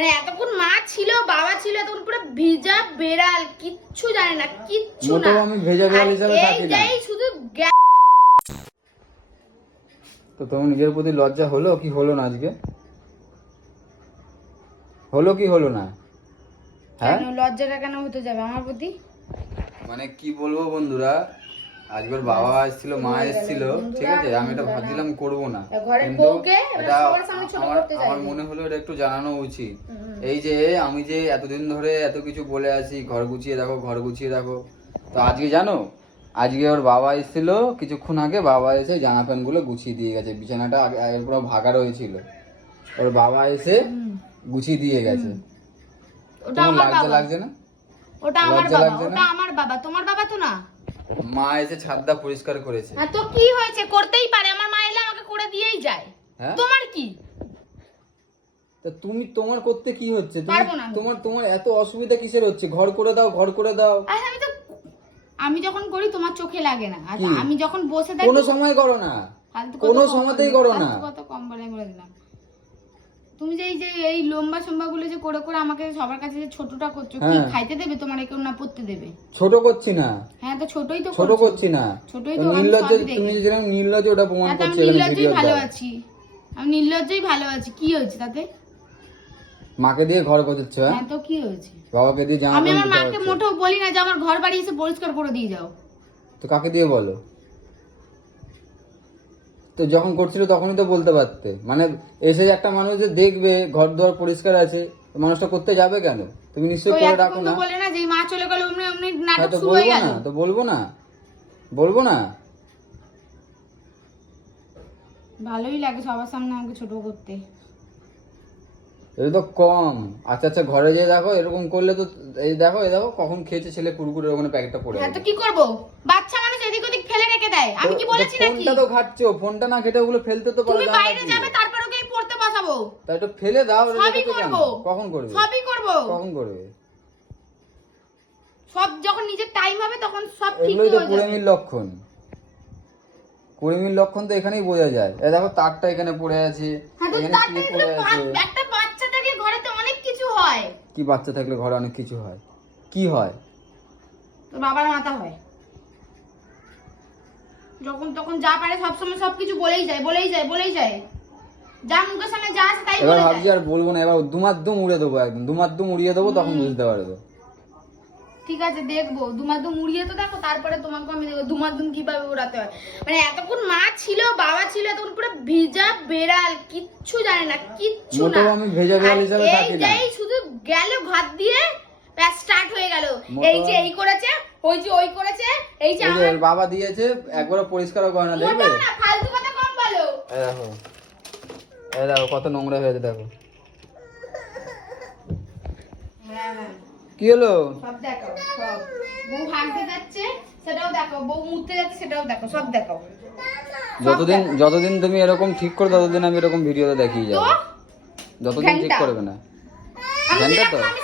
মানে এতক্ষণ মা ছিল বাবা ছিল তখন পুরো ভিজা বেড়াল, কিচ্ছু জানে না, কিচ্ছু না। আমি ভেজা বেড়াল হিসেবে থাকি না। এই শুধু তো তোমার নিজের প্রতি লজ্জা হলো কি হলো না আজকে? হলো কি হলো না? হ্যাঁ, লজ্জাটা কেন হতে যাবে আমার প্রতি? মানে কি বলবো বন্ধুরা, আজকের বাবা এসেছিল, মা এসেছিল, ঠিক আছে, আমি এটা ভাবছিলাম করবো না, কিন্তু এটা আমার মনে হলো এটা একটু জানানো উচিত। এই যে আমি যে এতদিন ধরে এত কিছু বলে আছি, ঘর গুছিয়ে দেখো ঘর গুছিয়ে দেখো, তো আজকে জানো, আজকে ওর বাবা এসেছিল কিছুক্ষণ আগে, বাবা এসে জামা প্যান্ট গুলো গুছিয়ে দিয়ে গেছে, বিছানাটা আগে পুরো ভাগা রয়েছিল, ওর বাবা এসে গুছিয়ে দিয়ে গেছে। ওটা আমার বাবা লাগছে না? ওটা আমার বাবা, ওটা আমার বাবা, তোমার বাবা তো না। মা এসে ছাদটা পরিষ্কার করেছে। হ্যাঁ তো কি হয়েছে, করতেই পারে, আমার মা এলে আমাকে করে দিয়েই যায়। তোমার কি? তা তুমি তোমার করতে কি হচ্ছে? তোমার তোমার এত অসুবিধা কিসের হচ্ছে? ঘর করে দাও, ঘর করে দাও। আমি যখন করি তোমার চোখে লাগে না, আর আমি যখন বসে থাকি কোনো সময় করো না, কোনো সময়তেই করো না। কত কম বলে দিলাম। তুমি যে এই লম্বা সম্বা গুলো যে করে করে আমাকে সবার কাছে যে ছোটটা করছো, কি খাইতে দেবে তোমার, কেউ না পড়তে দেবে? ছোট করছি না। হ্যাঁ তো ছোটই তো ছোট করছি না, ছোটই তো। নির্লজ্জ, তুমি যেরকম নির্লজ্জ ওটা প্রমাণ করছো। আমি নির্লজ্জই ভালো আছি, আমি নির্লজ্জই ভালো আছি, কি হয়েছে তাতে? মাকে দিয়ে ঘর করতেছ? হ্যাঁ তো কি হয়েছে? বাবাকে দিয়ে জামা আমি আমার মাকে মোটেও বলি না যে আমার ঘর বাড়ি এসে পরিষ্কার করে দিয়ে যাও। তো কাকে দিয়ে বলো? তো যখন করছিল তখনই তো বলতে পারতে, মানে এসে একটা মানুষ যে দেখবে ঘর দুয়ার পরিষ্কার আছে, মানুষটা করতে যাবে কেন? তুমি নিশ্চয়ই করে রাখো না। বলে না যে মা চলে গেল অমনি অমনি নাটক শুরু হয়ে গেল। তো বলবো না, বলবো না? ভালোই লাগে সবার সামনে আমাকে ছোট করতে। এটা তো কম। আচ্ছা আচ্ছা, ঘরে যেয়ে দেখো, এরকম করলে তো এই দেখো কখন খেয়েছে ছেলে কুরকুরের ওখানে প্যাকেটটা পড়ে। হ্যাঁ তো কি করব? বাচ্চা মানুষ এদিক ওদিক ফেলে রেখে দেয়, আমি কি বলেছি নাকি? ফোনটা তো ঘাটছো, ফোনটা না কেটে ওগুলো ফেলতে তো পারো। তুমি বাইরে যাবে তারপর ওকে পড়তে বসাবো, তাই তো ফেলে দাও। সবই করব। কখন করবে? সবই করব। কখন করবে? সব যখন নিজের টাইম হবে তখন সব ঠিক হয়ে যাবে। এগুলোই তো কুড়েমির লক্ষণ। কুড়েমির লক্ষণ তো এখানেই বোঝা যায়। এই দেখো তারটা এখানে পড়ে আছে, এখানে কি পড়ে আছে। একটা বাচ্চা থাকলে ঘরে তো অনেক কিছু হয়। কি বাচ্চা থাকলে ঘরে অনেক কিছু হয়? কি হয়? তো বাবার মাথা হয়, যখন তখন যা পারে সবসময় সবকিছু বলেই যায়, যা মুখের সামনে যা আছে তাই বলে। এবার ভাবছি আর বলবো না, এবার দুমাদ্দুম উড়িয়ে দেবো, একদম দুমাদ্দুম উড়িয়ে দেবো, তখন বুঝতে পারবে। ঠিক আছে দেখবো, দুমাদুম উড়িয়ে তো দেখো, তারপরে তোমাকে আমি দেখবো দুমাদুম কিভাবে উড়াতে হয়। মানে এতক্ষণ মা ছিল বাবা ছিল তখন পুরো ভিজা বেড়াল, কিচ্ছু জানে না, কিচ্ছু না। আমি ভেজা বেড়াল হিসেবে থাকি না। এই শুধু গেল ঘর দিয়ে ব্যাস স্টার্ট হয়ে গেল। এই যে এই করেছে, ওই যে ওই করেছে, এই যে আমার বাবা দিয়েছে, একবারও পরিষ্কারও করে না, দেখবে না, ফালতু কথা কম বলো। এই দেখো কত নোংরা হয়েছে, দেখো। হ্যাঁ কি হলো? সব দেখো, সব বউ হাঁটতে যাচ্ছে সেটাও দেখো, বউ মুততে যাচ্ছে সেটাও দেখো, সব দেখো। যতদিন তুমি এরকম ঠিক করে, ততদিন আমি এরকম ভিডিওতে দেখিয়ে যাবো। যতদিন ঠিক করবে না, আমি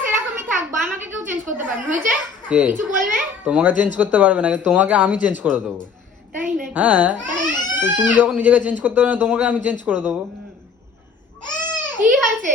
সেরকমই থাকবো, আমাকে কেউ চেঞ্জ করতে পারবে না। হয়েছে? কিছু বলবে? তোমাকে চেঞ্জ করতে পারবে না, কিন্তু তোমাকে আমি চেঞ্জ করে দেবো। তাই নাকি? হ্যাঁ, তো তুমি যখন নিজেকে চেঞ্জ করতে পারবে না, তোমাকে আমি চেঞ্জ করে দেবো। কি হয়েছে?